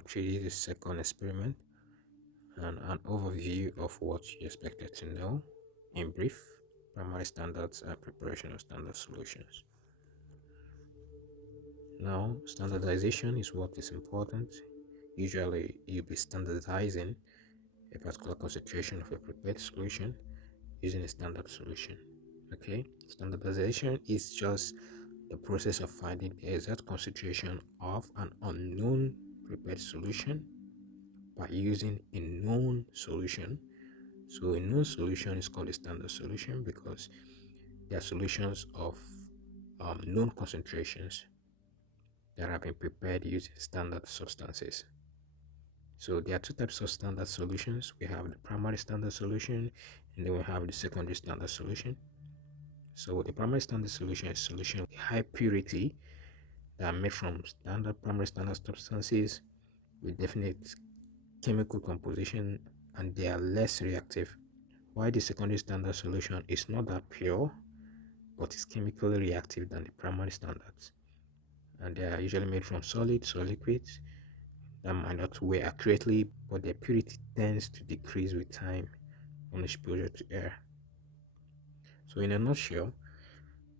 I'll treat you the second experiment and an overview of what you expected to know. In brief, primary standards and preparation of standard solutions. Now, standardization is what is important. Usually, you'll be standardizing a particular concentration of a prepared solution using a standard solution. Okay, standardization is just the process of finding the exact concentration of an unknown prepared solution by using a known solution. So a known solution is called a standard solution because they are solutions of known concentrations that have been prepared using standard substances. So there are two types of standard solutions. We have the primary standard solution and then we have the secondary standard solution. So the primary standard solution is solution with high purity that are made from standard primary standard substances with definite chemical composition and they are less reactive. While the secondary standard solution is not that pure but is chemically reactive than the primary standards. And they are usually made from solids or liquids that might not weigh accurately, but their purity tends to decrease with time on exposure to air. So in a nutshell,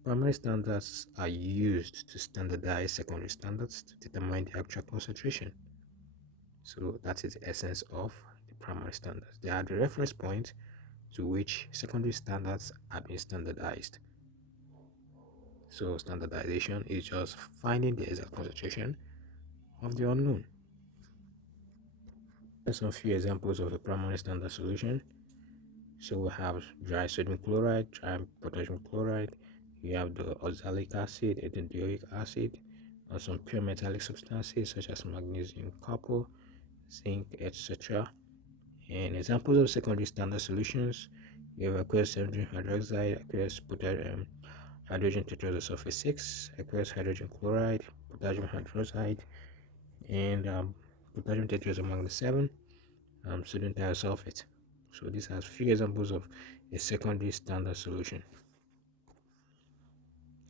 primary standards are used to standardize secondary standards to determine the actual concentration. So that is the essence of the primary standards. They are the reference point to which secondary standards are being standardized. So standardization is just finding the exact concentration of the unknown. Here's some few examples of a primary standard solution. So we have dry sodium chloride, dry potassium chloride, you have the oxalic acid, ethanediolic acid, and some pure metallic substances such as magnesium, copper, zinc, etc. And examples of secondary standard solutions, you have aqueous hydrogen hydroxide, aqueous hydrogen tetrasulfate 6, aqueous hydrogen chloride, potassium hydroxide, and potassium tetrasulfate 7, sodium thiosulfate. So these are few examples of a secondary standard solution.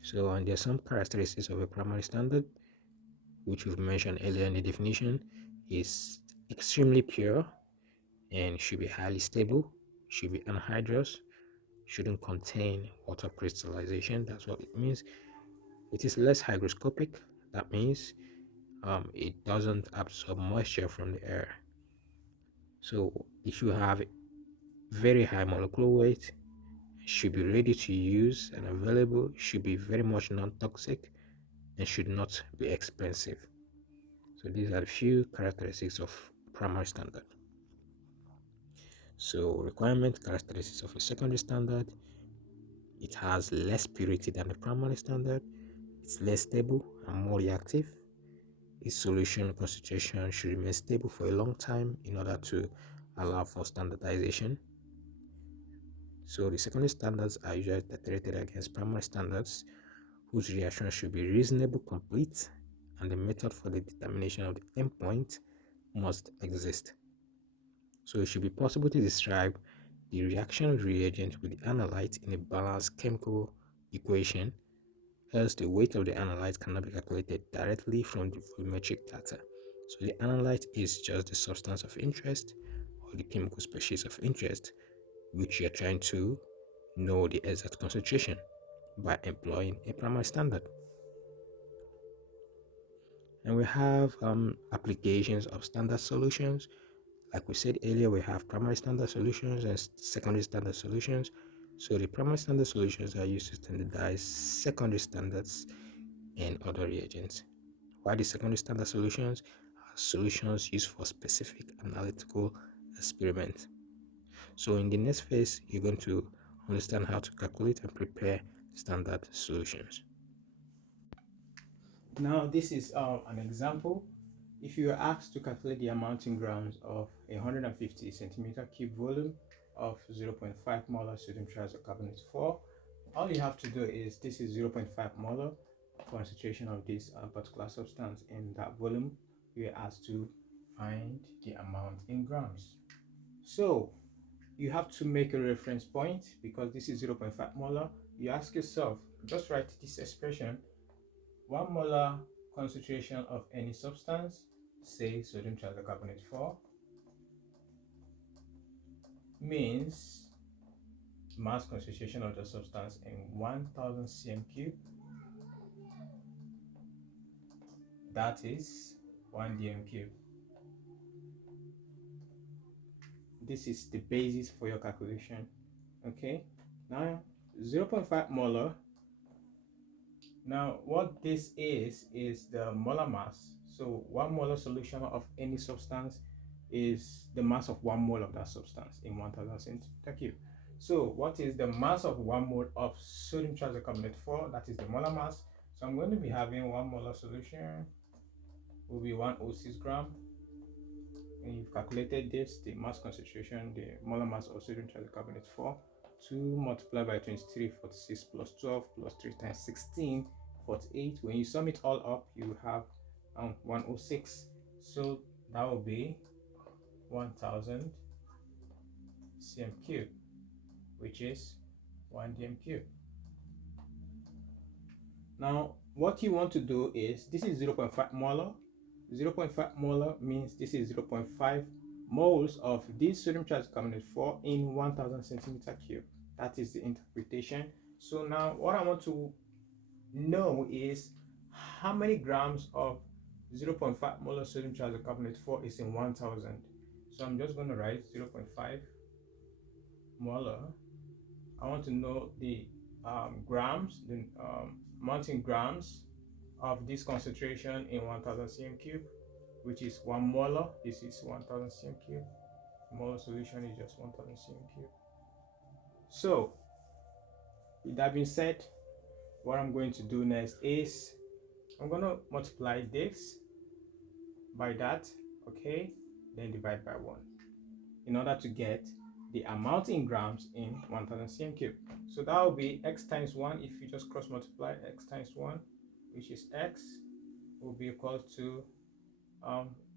So and there are some characteristics of a primary standard, which we've mentioned earlier in the definition, is extremely pure and should be highly stable, should be anhydrous, shouldn't contain water crystallization. That's what it means. It is less hygroscopic. That means it doesn't absorb moisture from the air. So if you have very high molecular weight, should be ready to use and available, should be very much non-toxic, and should not be expensive. So these are a few characteristics of primary standard. So requirement characteristics of a secondary standard: it has less purity than the primary standard, it's less stable and more reactive, its solution concentration should remain stable for a long time in order to allow for standardization. So the secondary standards are usually titrated against primary standards, whose reaction should be reasonable, complete, and the method for the determination of the endpoint must exist. So it should be possible to describe the reaction of the reagent with the analyte in a balanced chemical equation, else the weight of the analyte cannot be calculated directly from the volumetric data. So the analyte is just the substance of interest or the chemical species of interest, which you're trying to know the exact concentration by employing a primary standard. And we have applications of standard solutions. Like we said earlier, we have primary standard solutions and secondary standard solutions. So the primary standard solutions are used to standardize secondary standards and other reagents, while the secondary standard solutions are solutions used for specific analytical experiments. So in the next phase, you're going to understand how to calculate and prepare standard solutions. Now, this is an example. If you are asked to calculate the amount in grams of a 150 centimeter cube volume of 0.5 molar sodium triisocarbonate 4, all you have to do is this is 0.5 molar concentration of this particular substance in that volume. You are asked to find the amount in grams. So you have to make a reference point because this is 0.5 molar. You ask yourself, just write this expression: 1 molar concentration of any substance, say sodium tricarbonate 4 means mass concentration of the substance in 1000 cm cube, that is 1 dm cube. This is the basis for your calculation. Okay, now 0.5 molar. Now what this is the molar mass. So 1 molar solution of any substance is the mass of 1 mole of that substance in 1000 centimeter cube. So what is the mass of 1 mole of sodium tricarbonate 4? That is the molar mass. So I'm going to be having 1 molar solution will be 106 gram. When you've calculated this, the mass concentration, the molar mass of sodium tricarbonate 4, 2 multiplied by 23, 46 plus 12 plus 3 times 16, 48. When you sum it all up, you have 106. So that will be 1000 cm cube, which is 1 dm cube. Now, what you want to do is, this is 0.5 molar. 0.5 molar means this is 0.5 moles of this sodium tricarbonate 4 in 1000 centimeter cube. That is the interpretation. So now what I want to know is how many grams of 0.5 molar sodium tricarbonate 4 is in 1000. So I'm just going to write 0.5 molar. I want to know the grams, the amount in grams of this concentration in 1000 cm cube, which is 1 molar. This is 1000 cm cube. Molar solution is just 1000 cm cube. So with that being said, what I'm going to do next is I'm going to multiply this by that, okay, then divide by 1 in order to get the amount in grams in 1000 cm cube. So that will be x times 1. If you just cross multiply x times 1, which is x, will be equal to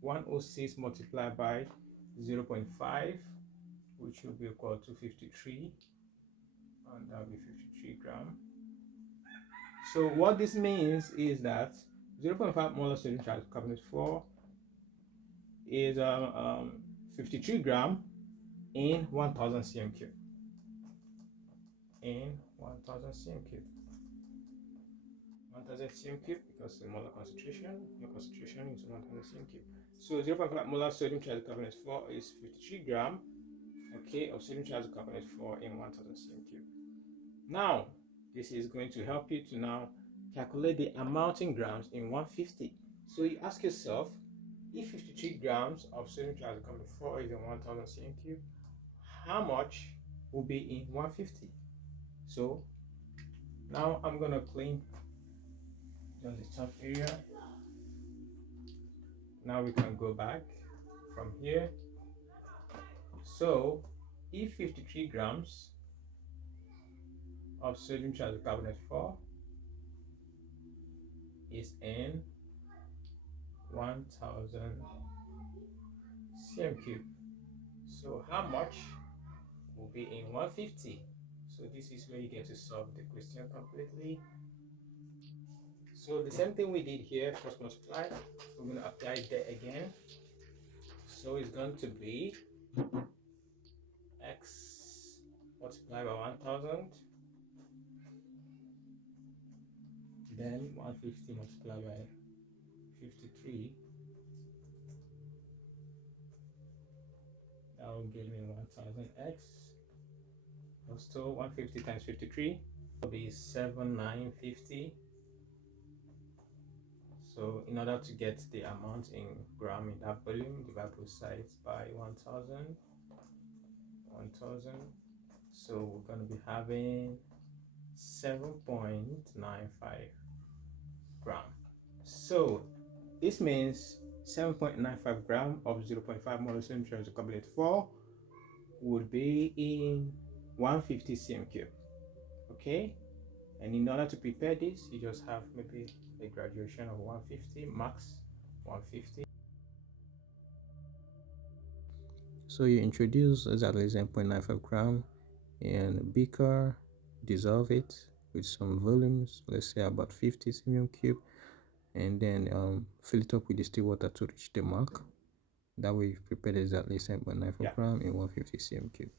106 multiplied by 0.5, which will be equal to 53, and that will be 53 gram. So what this means is that 0.5 molar sodium tricarbonate 4 is 53 gram in 1000 cm cube. In 1000 cm cube. 1000 cm cube, because the molar concentration, your concentration is 1000 cm cube. So 0.5 molar sodium tricarbonate 4 is 53 gram, okay, of sodium tricarbonate 4 in 1000 cm cube. Now, this is going to help you to now calculate the amount in grams in 150. So you ask yourself, if 53 grams of sodium tricarbonate 4 is in 1000 cm cube, how much will be in 150? So now I'm going to clean just the top area. Now we can go back from here. So if 53 grams of sodium tricarbonate 4 is in 1000 cm cube, so how much will be in 150? So this is where you get to solve the question completely. So the same thing we did here, cross multiply, we're going to apply it there again. So it's going to be x multiplied by 1000, then 150 multiplied by 53, that will give me 1000x, plus 150 times 53 will be 7950. So in order to get the amount in gram in that volume, divide both sides by 1000. So we're going to be having 7.95 gram. So this means 7.95 gram of 0.5 molar sodium tricarbonate 4 would be in 150 cm cube. Okay, and in order to prepare this, you just have maybe a graduation of 150, max 150. So you introduce exactly 0.95 gram in a beaker, dissolve it with some volumes, let's say about 50 cm cube, and then fill it up with distilled water to reach the mark. That way you've prepared exactly 7.94 gram in 150 cm cube.